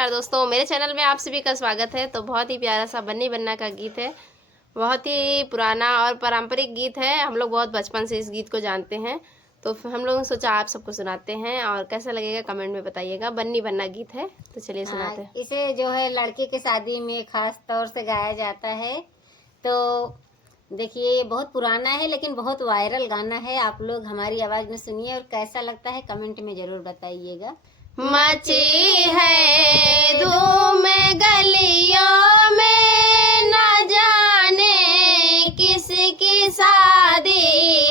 नमस्कार दोस्तों, मेरे चैनल में आप सभी का स्वागत है। तो बहुत ही प्यारा सा बन्नी बन्ना का गीत है। बहुत ही पुराना और पारंपरिक गीत है। हम लोग बहुत बचपन से इस गीत को जानते हैं, तो हम लोगों ने सोचा आप सबको सुनाते हैं और कैसा लगेगा कमेंट में बताइएगा। बन्नी बन्ना गीत है, तो चलिए सुनाते हैं। इसे जो है लड़के की शादी में खास तौर से गाया जाता है। तो देखिए, ये बहुत पुराना है लेकिन बहुत वायरल गाना है। आप लोग हमारी आवाज़ में सुनिए और कैसा लगता है कमेंट में ज़रूर बताइएगा। मची है धूम गलियों में, न जाने किसकी शादी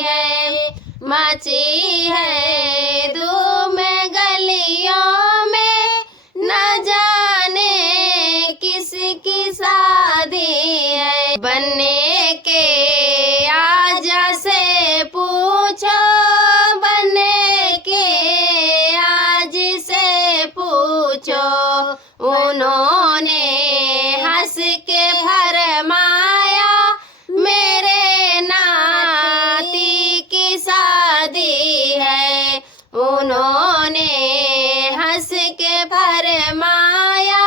है। मची है धूम गलियों में, न जाने किसकी शादी है। बनने के आजा से पूछो, बनने के आज से पूछो। उन्होंने हंस के फरमाया, मेरे नाती की शादी है। उन्होंने हंस के फरमाया,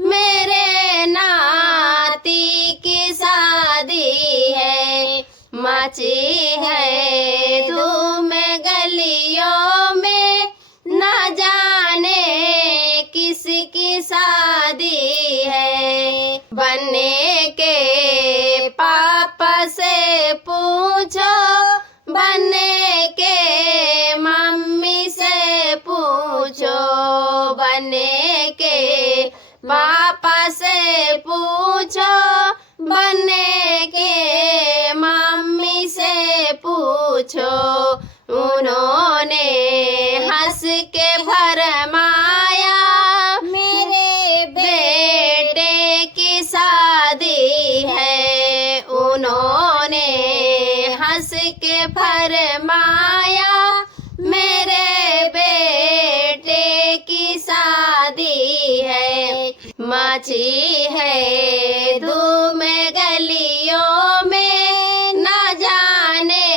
मेरे नाती की शादी है। मची है धूम गलियों में, न जाने किसकी शादी है। बनने के पापा से पूछो, बनने के मम्मी से पूछो। बनने के पापा से पूछो, बनने के मम्मी से पूछो। उन्होंने हंस के फरमाया, मेरे बेटे की शादी है। उन्होंने हंस के फरमाया, मेरे बेटे की शादी है। मची है धूम गलियों में, न जाने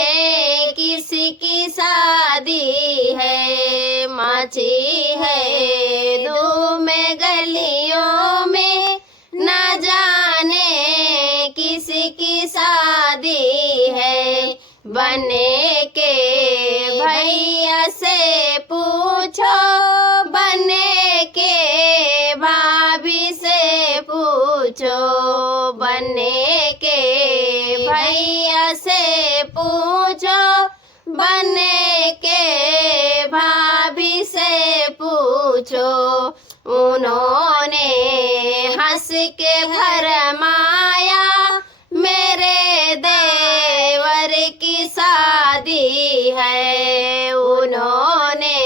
किसकी शादी है। मची है धूम गलियों में, न जाने किसकी शादी है। बनने के भैया से पूछो, बनने के भाभी से पूछो। बनने के भैया से पूछो, बनने के भाभी से पूछो। उन्होंने हंस के फरमाया, मेरे देवर की शादी है। उन्होंने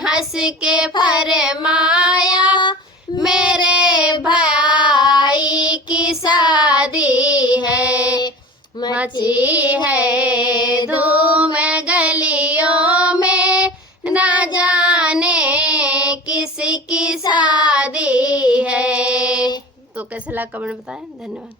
हंस के फरमाया, मेरे भाई की शादी है। मची है धूम गलियों में, न जाने किसकी शादी है। तो कैसे लगा कमेंट बताएं। धन्यवाद।